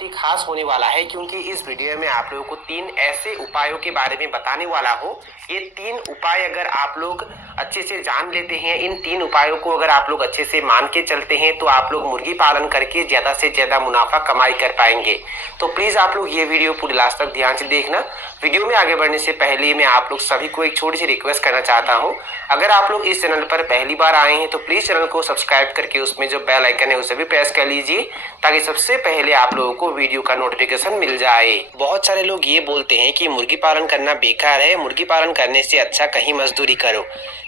बहुत ही खास होने वाला है, क्योंकि इस वीडियो में आप लोगों को 3 ऐसे उपायों के बारे में बताने वाला हूँ। ये 3 उपाय अगर आप लोग अच्छे से जान लेते हैं, इन 3 उपायों को अगर आप लोग अच्छे से मान के चलते हैं, तो आप लोग मुर्गी पालन करके ज़्यादा से ज़्यादा मुनाफा कमाई कर पाएंगे। तो प्लीज़ आप लोग ये वीडियो पूरी लास्ट तक ध्यान से देखना। वीडियो में आगे बढ़ने से पहले मैं आप लोग सभी को एक छोटी सी रिक्वेस्ट करना चाहता हूँ। अगर आप लोग इस चैनल पर पहली बार आए हैं तो प्लीज़ चैनल को सब्सक्राइब करके उसमें जो बेल आइकन है उसे भी प्रेस कर लीजिए, ताकि सबसे पहले आप लोगों को वीडियो का नोटिफिकेशन मिल जाए। बहुत सारे लोग ये बोलते हैं कि मुर्गी पालन करना बेकार है, मुर्गी पालन करने से अच्छा कहीं मजदूरी करो।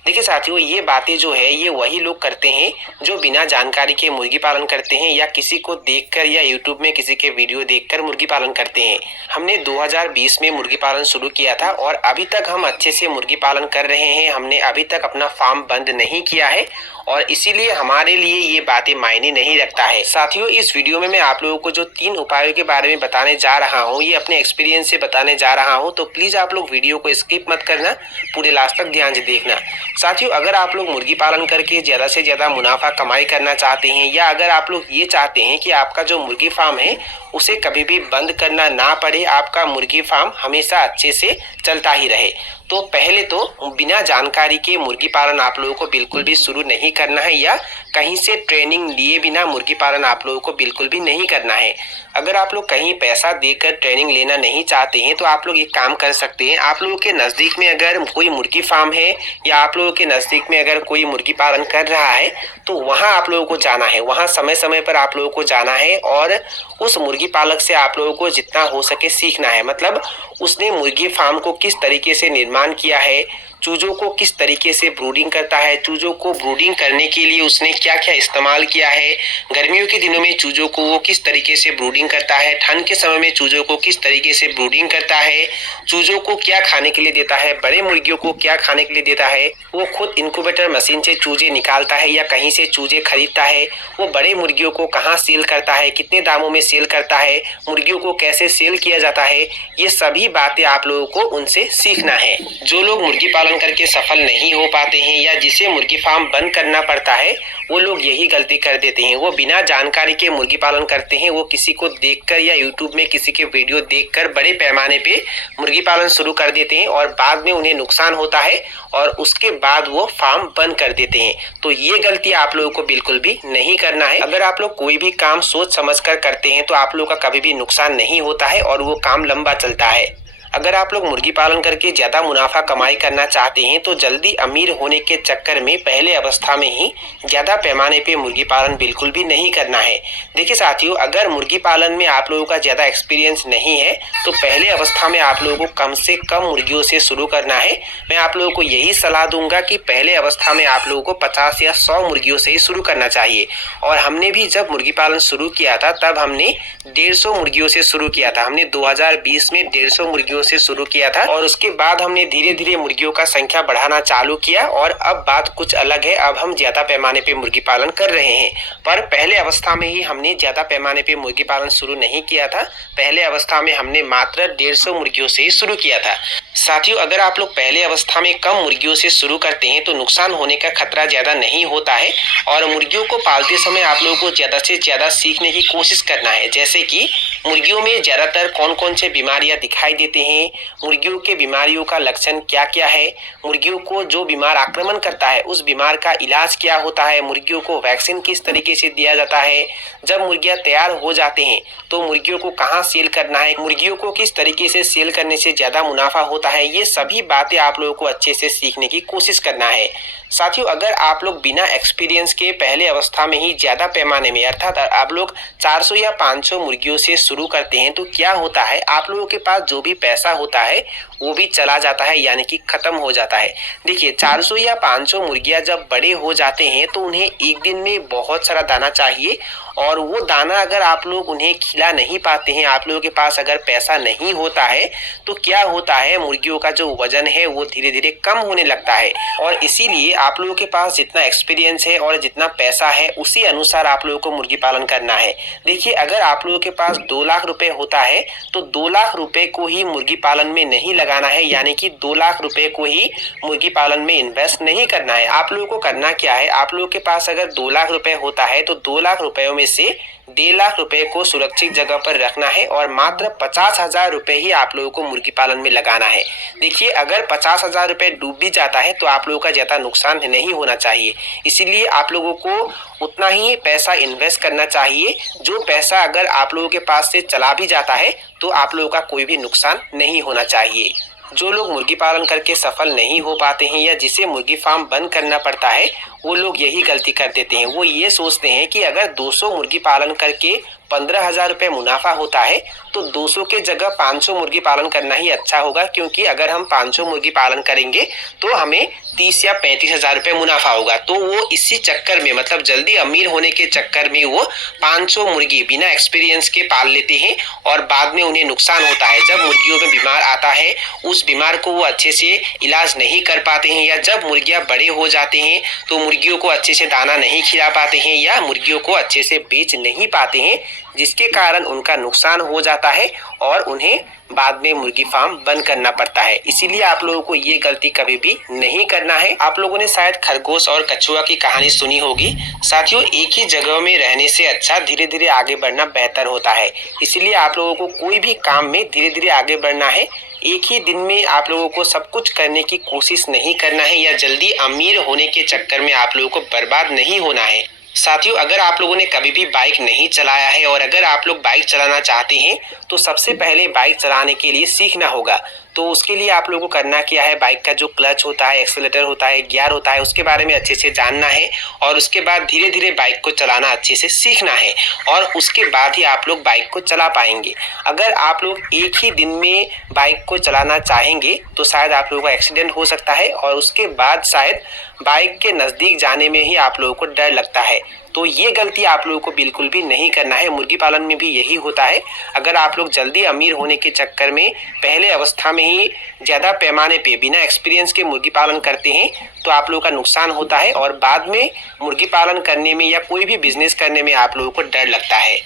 देखिए साथियों, ये बातें जो है ये वही लोग करते हैं जो बिना जानकारी के मुर्गी पालन करते हैं, या किसी को देखकर या यूट्यूब में किसी के वीडियो देखकर मुर्गी पालन करते हैं। हमने 2020 में मुर्गी पालन शुरू किया था और अभी तक हम अच्छे से मुर्गी पालन कर रहे हैं। हमने अभी तक अपना फार्म बंद नहीं किया है और इसीलिए हमारे लिए ये बातें मायने नहीं रखता है। साथियों, इस वीडियो में मैं आप लोगों को जो 3 उपायों के बारे में बताने जा रहा हूँ, ये अपने एक्सपीरियंस से बताने जा रहा हूँ, तो प्लीज़ आप लोग वीडियो को स्किप मत करना, पूरे लास्ट तक ध्यान से देखना। साथियों, अगर आप लोग मुर्गी पालन करके ज़्यादा से ज़्यादा मुनाफा कमाई करना चाहते हैं, या अगर आप लोग ये चाहते हैं कि आपका जो मुर्गी फार्म है उसे कभी भी बंद करना ना पड़े, आपका मुर्गी फार्म हमेशा अच्छे से चलता ही रहे, तो पहले तो बिना जानकारी के मुर्गी पालन आप लोगों को बिल्कुल भी शुरू नहीं करना है, या कहीं से ट्रेनिंग लिए बिना मुर्गी पालन आप लोगों को बिल्कुल भी नहीं करना है। अगर आप लोग कहीं पैसा देकर ट्रेनिंग लेना नहीं चाहते हैं तो आप लोग एक काम कर सकते हैं। आप लोगों के नज़दीक में अगर कोई मुर्गी फार्म है, या आप लोगों के नज़दीक में अगर कोई मुर्गी पालन कर रहा है, तो वहाँ आप लोगों को जाना है। वहाँ समय समय पर आप लोगों को जाना है और उस मुर्गी पालक से आप लोगों को जितना हो सके सीखना है। मतलब उसने मुर्गी फार्म को किस तरीके से निर्माण किया है, चूजों को किस तरीके से ब्रूडिंग करता है, चूजों को ब्रूडिंग करने के लिए उसने क्या क्या इस्तेमाल किया है, गर्मियों के दिनों में चूजों को वो किस तरीके से ब्रूडिंग करता है, ठंड के समय में चूजों को किस तरीके से ब्रूडिंग करता है, चूजों को क्या खाने के लिए देता है, बड़े मुर्गियों को क्या खाने के लिए देता है, वो खुद इंक्यूबेटर मशीन से चूजे निकालता है या कहीं से चूजे खरीदता है, वो बड़े मुर्गियों को कहाँ सेल करता है, कितने दामों में सेल करता है, मुर्गियों को कैसे सेल किया जाता है, ये सभी बातें आप लोगों को उनसे सीखना है। जो लोग मुर्गी पालन करके सफल नहीं हो पाते हैं, या जिसे मुर्गी फार्म बंद करना पड़ता है, वो लोग यही गलती कर देते हैं। वो बिना जानकारी के मुर्गी पालन करते हैं। वो किसी को देखकर या यूट्यूब में किसी के वीडियो देखकर बड़े पैमाने पे मुर्गी पालन शुरू कर देते हैं और बाद में उन्हें नुकसान होता है और उसके बाद वो फार्म बंद कर देते हैं। तो ये गलती आप लोगों को बिल्कुल भी नहीं करना है। अगर आप लोग कोई भी काम सोच समझ कर करते हैं तो आप लोगों का कभी भी नुकसान नहीं होता है और वो काम लंबा चलता है। अगर आप लोग मुर्गी पालन करके ज़्यादा मुनाफा कमाई करना चाहते हैं तो जल्दी अमीर होने के चक्कर में पहले अवस्था में ही ज़्यादा पैमाने पे मुर्गी पालन बिल्कुल भी नहीं करना है। देखिए साथियों, अगर मुर्गी पालन में आप लोगों का ज़्यादा एक्सपीरियंस नहीं है तो पहले अवस्था में आप लोगों को कम से कम मुर्गियों से शुरू करना है। मैं आप लोगों को यही सलाह दूंगा कि पहले अवस्था में आप लोगों को 50 या 100 मुर्गियों से ही शुरू करना चाहिए। और हमने भी जब मुर्गी पालन शुरू किया था तब हमने 150 मुर्गियों से शुरू किया था। हमने 2020 में 150 मुर्गियों से शुरू किया था और उसके बाद हमने धीरे धीरे मुर्गियों का संख्या बढ़ाना चालू किया और अब बात कुछ अलग है। अब हम ज्यादा पैमाने पे मुर्गी पालन कर रहे हैं, पर पहले अवस्था में ही हमने ज्यादा पैमाने पे मुर्गी पालन शुरू नहीं किया था। पहले अवस्था में हमने मात्र 150 मुर्गियों से ही शुरू किया था। साथियों, अगर आप लोग पहले अवस्था में कम मुर्गियों से शुरू करते हैं तो नुकसान होने का खतरा ज्यादा नहीं होता है। और मुर्गियों को पालते समय आप लोगों को ज्यादा से ज्यादा सीखने की कोशिश करना है, जैसे कि मुर्गियों में ज्यादातर कौन कौन से बीमारियां दिखाई देते हैं, मुर्गियों के बीमारियों का लक्षण क्या क्या है, मुर्गियों को जो बीमार आक्रमण करता है उस बीमार का इलाज क्या होता है, मुर्गियों को वैक्सीन किस तरीके से दिया जाता है, जब मुर्गियां तैयार हो जाते हैं तो मुर्गियों को कहाँ सेल करना है, मुर्गियों को किस तरीके से सेल करने से ज्यादा मुनाफा होता है, ये सभी बातें आप लोगों को अच्छे से सीखने की कोशिश करना है। साथियों, अगर आप लोग बिना एक्सपीरियंस के पहले अवस्था में ही ज्यादा पैमाने में अर्थात आप लोग 400 या 500 मुर्गियों से शुरू करते हैं तो क्या होता है, आप लोगों के पास जो भी पैसा होता है वो भी चला जाता है, यानी कि खत्म हो जाता है। देखिए, 400 या 500 मुर्गियां जब बड़े हो जाते हैं तो उन्हें एक दिन में बहुत सारा दाना चाहिए और वो दाना अगर आप लोग उन्हें खिला नहीं पाते हैं, आप लोगों के पास अगर पैसा नहीं होता है तो क्या होता है, मुर्गियों का जो वजन है वो धीरे धीरे कम होने लगता है। और इसीलिए आप लोगों के पास जितना एक्सपीरियंस है और जितना पैसा है उसी अनुसार आप लोगों को मुर्गी पालन करना है। देखिए, अगर आप लोगों के पास 2 लाख रुपए होता है तो 2 लाख रुपए को ही मुर्गी पालन में नहीं लगाना है, यानी कि 2 लाख रुपए को ही मुर्गी पालन में इन्वेस्ट नहीं करना है। आप लोगों को करना क्या है, आप लोगों के पास अगर 2 लाख रुपए होता है तो 2 लाख रुपयों में से 1.5 लाख रुपए को सुरक्षित जगह पर रखना है और मात्र 50,000 रुपए ही आप लोगों को मुर्गी पालन में लगाना है। देखिए, अगर 50,000 रुपए डूब भी जाता है तो आप लोगों का ज़्यादा नुकसान नहीं होना चाहिए। इसीलिए आप लोगों को उतना ही पैसा इन्वेस्ट करना चाहिए जो पैसा अगर आप लोगों के पास से चला भी जाता है तो आप लोगों का कोई भी नुकसान नहीं होना चाहिए। जो लोग मुर्गी पालन करके सफल नहीं हो पाते हैं या जिसे मुर्गी फार्म बंद करना पड़ता है, वो लोग यही गलती कर देते हैं। वो ये सोचते हैं कि अगर 200 मुर्गी पालन करके 15,000 रुपये मुनाफा होता है तो 200 के जगह 500 मुर्गी पालन करना ही अच्छा होगा, क्योंकि अगर हम 500 मुर्गी पालन करेंगे तो हमें 30 या 35,000 रुपये मुनाफा होगा। तो वो इसी चक्कर में, मतलब जल्दी अमीर होने के चक्कर में, वो 500 मुर्गी बिना एक्सपीरियंस के पाल लेते हैं और बाद में उन्हें नुकसान होता है। जब मुर्गियों में बीमार आता है, उस बीमार को वो अच्छे से इलाज नहीं कर पाते हैं, या जब मुर्गियाँ बड़े हो जाते हैं तो मुर्गियों को अच्छे से दाना नहीं खिला पाते हैं या मुर्गियों को अच्छे से बेच नहीं पाते हैं, जिसके कारण उनका नुकसान हो जाता है और उन्हें बाद में मुर्गी फार्म बंद करना पड़ता है। इसीलिए आप लोगों को ये गलती कभी भी नहीं करना है। आप लोगों ने शायद खरगोश और कछुआ की कहानी सुनी होगी। साथियों, एक ही जगह में रहने से अच्छा धीरे धीरे आगे बढ़ना बेहतर होता है। इसलिए आप लोगों को कोई भी काम में धीरे धीरे आगे बढ़ना है। एक ही दिन में आप लोगों को सब कुछ करने की कोशिश नहीं करना है या जल्दी अमीर होने के चक्कर में आप लोगों को बर्बाद नहीं होना है। साथियों, अगर आप लोगों ने कभी भी बाइक नहीं चलाया है और अगर आप लोग बाइक चलाना चाहते हैं तो सबसे पहले बाइक चलाने के लिए सीखना होगा। तो उसके लिए आप लोगों को करना क्या है, बाइक का जो क्लच होता है, एक्सेलेरेटर होता है, गियर होता है, उसके बारे में अच्छे से जानना है और उसके बाद धीरे धीरे बाइक को चलाना अच्छे से सीखना है और उसके बाद ही आप लोग बाइक को चला पाएंगे। अगर आप लोग एक ही दिन में बाइक को चलाना चाहेंगे तो शायद आप लोगों का एक्सीडेंट हो सकता है और उसके बाद शायद बाइक के नज़दीक जाने में ही आप लोगों को डर लगता है। तो ये गलती आप लोगों को बिल्कुल भी नहीं करना है। मुर्गी पालन में भी यही होता है। अगर आप लोग जल्दी अमीर होने के चक्कर में पहले अवस्था में ही ज़्यादा पैमाने पे बिना एक्सपीरियंस के मुर्गी पालन करते हैं तो आप लोगों का नुकसान होता है और बाद में मुर्गी पालन करने में या कोई भी बिजनेस करने में आप लोगों को डर लगता है।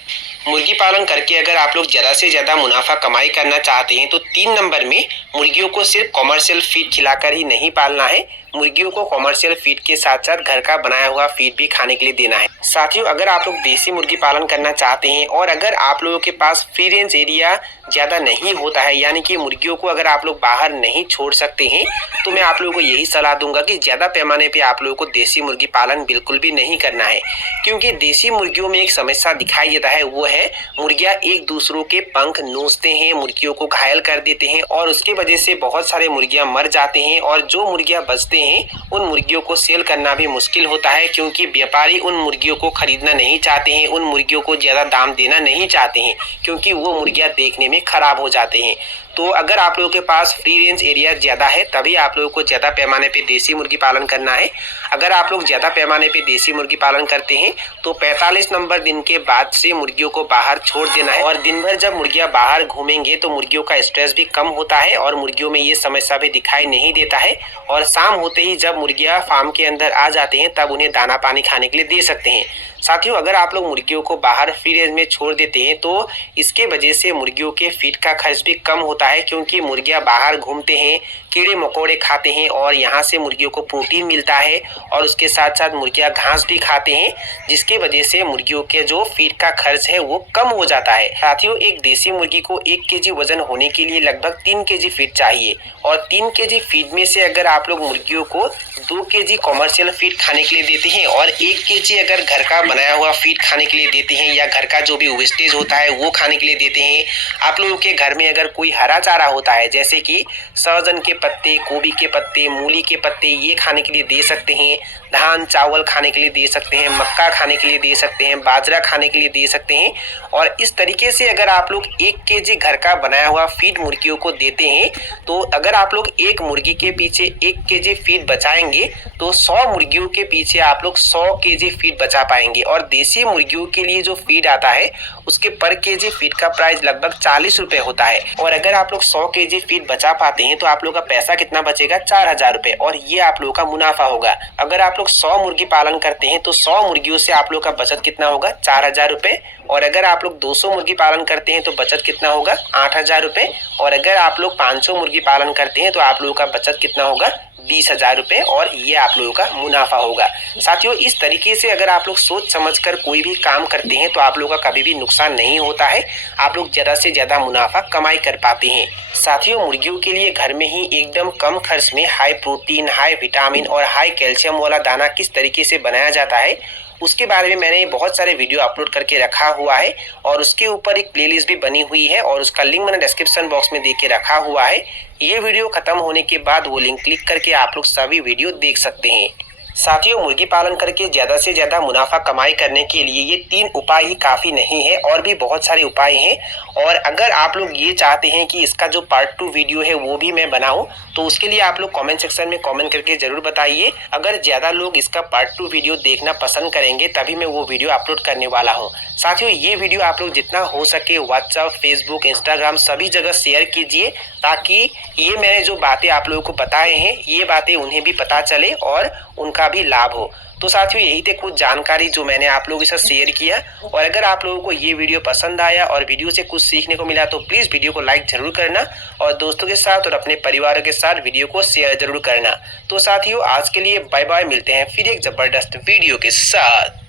मुर्गी पालन करके अगर आप लोग ज़्यादा से ज़्यादा मुनाफा कमाई करना चाहते हैं तो 3 नंबर में मुर्गियों को सिर्फ कॉमर्शियल फीड खिलाकर ही नहीं पालना है। मुर्गियों को कॉमर्शियल फीड के साथ साथ घर का बनाया हुआ फीड भी खाने के लिए देना है। साथियों, अगर आप लोग देसी मुर्गी पालन करना चाहते हैं और अगर आप लोगों के पास फ्री रेंज एरिया ज़्यादा नहीं होता है, यानी कि मुर्गियों को अगर आप लोग बाहर नहीं छोड़ सकते हैं, तो मैं आप लोगों को यही सलाह दूंगा कि ज़्यादा पैमाने पे आप लोगों को देसी मुर्गी पालन बिल्कुल भी नहीं करना है। क्योंकि देसी मुर्गियों में एक समस्या दिखाई देता है, वो है मुर्गियाँ एक दूसरों के पंख नोचते हैं, मुर्गियों को घायल कर देते हैं और उसकी वजह से बहुत सारे मुर्गियाँ मर जाते हैं और जो मुर्गियाँ बचते हैं उन मुर्गियों को सेल करना भी मुश्किल होता है, क्योंकि व्यापारी उन मुर्गियों को खरीदना नहीं चाहते हैं, उन मुर्गियों को ज़्यादा दाम देना नहीं चाहते हैं, क्योंकि वो मुर्गियाँ देखने में खराब हो जाते हैं। तो अगर आप लोगों के पास फ्री रेंज एरिया ज़्यादा है तभी आप लोगों को ज़्यादा पैमाने पे देसी मुर्गी पालन करना है। अगर आप लोग ज़्यादा पैमाने पे देसी मुर्गी पालन करते हैं तो 45 नंबर दिन के बाद से मुर्गियों को बाहर छोड़ देना है और दिन भर जब मुर्गियाँ बाहर घूमेंगे तो मुर्गियों का स्ट्रेस भी कम होता है और मुर्गियों में ये समस्या भी दिखाई नहीं देता है। और शाम होते ही जब मुर्गियाँ फार्म के अंदर आ जाते हैं तब उन्हें दाना पानी खाने के लिए दे सकते हैं। साथियों, अगर आप लोग मुर्गियों को बाहर फ्री रेंज में छोड़ देते हैं तो इसके वजह से मुर्गियों के फीड का खर्च भी कम होता है, क्योंकि मुर्गियां बाहर घूमते हैं, कीड़े मकोड़े खाते हैं और यहाँ से मुर्गियों को प्रोटीन मिलता है और उसके साथ साथ मुर्गियां घास भी खाते हैं, जिसके वजह से मुर्गियों के जो फीड का खर्च है वो कम हो जाता है। साथियों, एक देसी मुर्गी को 1 केजी वजन होने के लिए लगभग 3 केजी फीड चाहिए और 3 केजी फीड में से अगर आप लोग मुर्गियों को 2 केजी कॉमर्शियल फीड खाने के लिए देते हैं और 1 केजी अगर घर का बनाया हुआ फीड खाने के लिए देते हैं या घर का जो भी वेस्टेज होता है वो खाने के लिए देते हैं। आप लोगों के घर में अगर कोई हरा चारा होता है जैसे कि सहजन के पत्ते, गोभी के पत्ते, मूली के पत्ते, ये खाने के लिए दे सकते हैं। धान चावल खाने के लिए दे सकते हैं, मक्का खाने के लिए दे सकते हैं, बाजरा खाने के लिए दे सकते हैं। और इस तरीके से अगर आप लोग 1 केजी घर का बनाया हुआ फीड मुर्गियों को देते हैं तो अगर आप लोग एक मुर्गी के पीछे 1 केजी फीड बचाएंगे तो 100 मुर्गियों के पीछे आप लोग 100 केजी फीड बचा पाएंगे। और देसी मुर्गियों के लिए जो फीड आता है उसके पर केजी फीड का प्राइस लगभग 40 रुपए होता है। और अगर आप लोग 100 केजी फीड बचा पाते हैं तो आप लोग का पैसा कितना बचेगा, 4,000 रुपए, और ये आप लोगों का मुनाफा होगा। अगर आप लोग 100 मुर्गी पालन करते हैं तो 100 मुर्गियों से आप लोग का बचत कितना होगा, 4,000 रुपए। और अगर आप लोग 200 मुर्गी पालन करते हैं तो बचत कितना होगा, 8,000 रुपए। और अगर आप लोग 500 मुर्गी पालन करते हैं तो आप लोगों का बचत कितना होगा, 20,000 रुपये और ये आप लोगों का मुनाफा होगा। साथियों, इस तरीके से अगर आप लोग सोच समझकर कोई भी काम करते हैं तो आप लोगों का कभी भी नुकसान नहीं होता है, आप लोग ज़्यादा से ज़्यादा मुनाफा कमाई कर पाते हैं। साथियों, मुर्गियों के लिए घर में ही एकदम कम खर्च में हाई प्रोटीन, हाई विटामिन और हाई कैल्शियम वाला दाना किस तरीके से बनाया जाता है उसके बारे में मैंने बहुत सारे वीडियो अपलोड करके रखा हुआ है और उसके ऊपर एक प्लेलिस्ट भी बनी हुई है और उसका लिंक मैंने डिस्क्रिप्शन बॉक्स में दे के रखा हुआ है। ये वीडियो खत्म होने के बाद वो लिंक क्लिक करके आप लोग सभी वीडियो देख सकते हैं। साथियों, मुर्गी पालन करके ज़्यादा से ज़्यादा मुनाफा कमाई करने के लिए ये 3 उपाय ही काफ़ी नहीं है, और भी बहुत सारे उपाय हैं। और अगर आप लोग ये चाहते हैं कि इसका जो पार्ट 2 वीडियो है वो भी मैं बनाऊं तो उसके लिए आप लोग कमेंट सेक्शन में कमेंट करके ज़रूर बताइए। अगर ज़्यादा लोग इसका पार्ट 2 वीडियो देखना पसंद करेंगे तभी मैं वो वीडियो अपलोड करने वाला हूँ। साथियों, ये वीडियो आप लोग जितना हो सके व्हाट्सएप, फेसबुक, इंस्टाग्राम सभी जगह शेयर कीजिए ताकि ये मैंने जो बातें आप लोगों को बताए हैं ये बातें उन्हें भी पता चले और उनका भी लाभ हो। तो साथियों, यही थे कुछ जानकारी जो मैंने आप लोगों के साथ शेयर किया। और अगर आप लोगों को ये वीडियो पसंद आया और वीडियो से कुछ सीखने को मिला तो प्लीज़ वीडियो को लाइक जरूर करना और दोस्तों के साथ और अपने परिवार के साथ वीडियो को शेयर जरूर करना। तो साथियों, आज के लिए बाय बाय, मिलते हैं फिर एक ज़बरदस्त वीडियो के साथ।